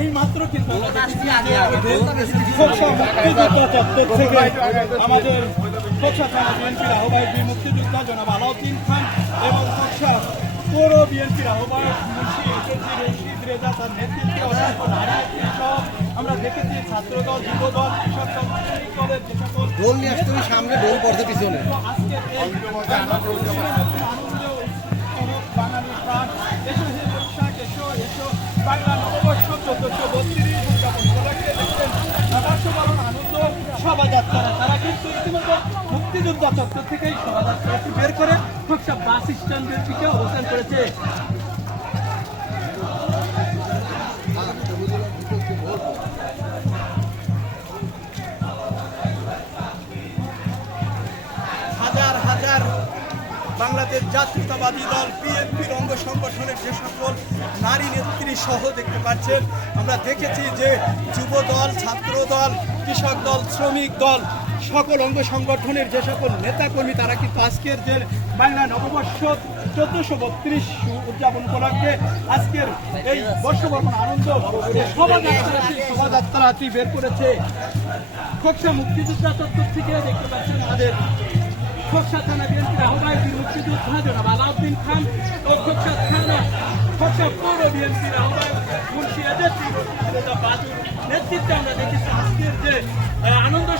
এই মাত্র কিন্তু আমাদের খোকসা থানা বিএনপির আহ্বায়ক বীর মুক্তিযোদ্ধা জনাব আলাউদ্দিন খান এবং খোকসা পৌর বিএনপির আহ্বায়ক মুন্সি এসএসজি রশিদ রেজা তার নেতৃত্বে অসংখ্য নারী সহ আমরা দেখেছি ছাত্রদল যুবদল কৃষক দল শ্রমিক দলের যে সকল ঢোল নিয়ে আসতে হবে সামনে, ঢোল পড়তে পিছনে। আজকের এই বাঙালি প্রাণ এসো হে বৈশাখ এসো এসো বাংলা নববর্ষ 1432 উদযাপন উপলক্ষে দেখছেন বর্ষবরণ আনন্দ শোভাযাত্রা। তারা কিন্তু ইতিমধ্যে মুক্তিযোদ্ধা চত্বর থেকেই শোভাযাত্রাটি বের করে খোকসা বাস স্ট্যান্ডের দিকে অবস্থান করেছে। হাজার হাজার বাংলাদেশ জাতীয়তাবাদী দল বিএনপির অঙ্গ সংগঠনের যে সকল নারী নেত্রী সহ দেখতে পাচ্ছেন, আমরা দেখেছি যে যুব দল, ছাত্র দল, কৃষক দল, শ্রমিক দল সকল অঙ্গ সংগঠনের যে সকল নেতাকর্মী তারা কিন্তু আজকের যে বাংলা নববর্ষ 1432 উদযাপন উপলক্ষে আজকের এই বর্ষবরণ আনন্দ শোভাযাত্রাটি বের করেছে। খোকসা মুক্তিযোদ্ধা চত্বর থেকে দেখতে পাচ্ছেন আমাদের খোকসা থানা বিএনপির আহ্বায়ক বীর মুক্তিযোদ্ধা জনাব আলাউদ্দিন খান ও খোকসা পৌর বিএনপির আহ্বায়ক মুন্সি এসএসজি রশিদ রেজা বাদুর নেতৃত্বে আমরা দেখেছি আজকের যে আনন্দ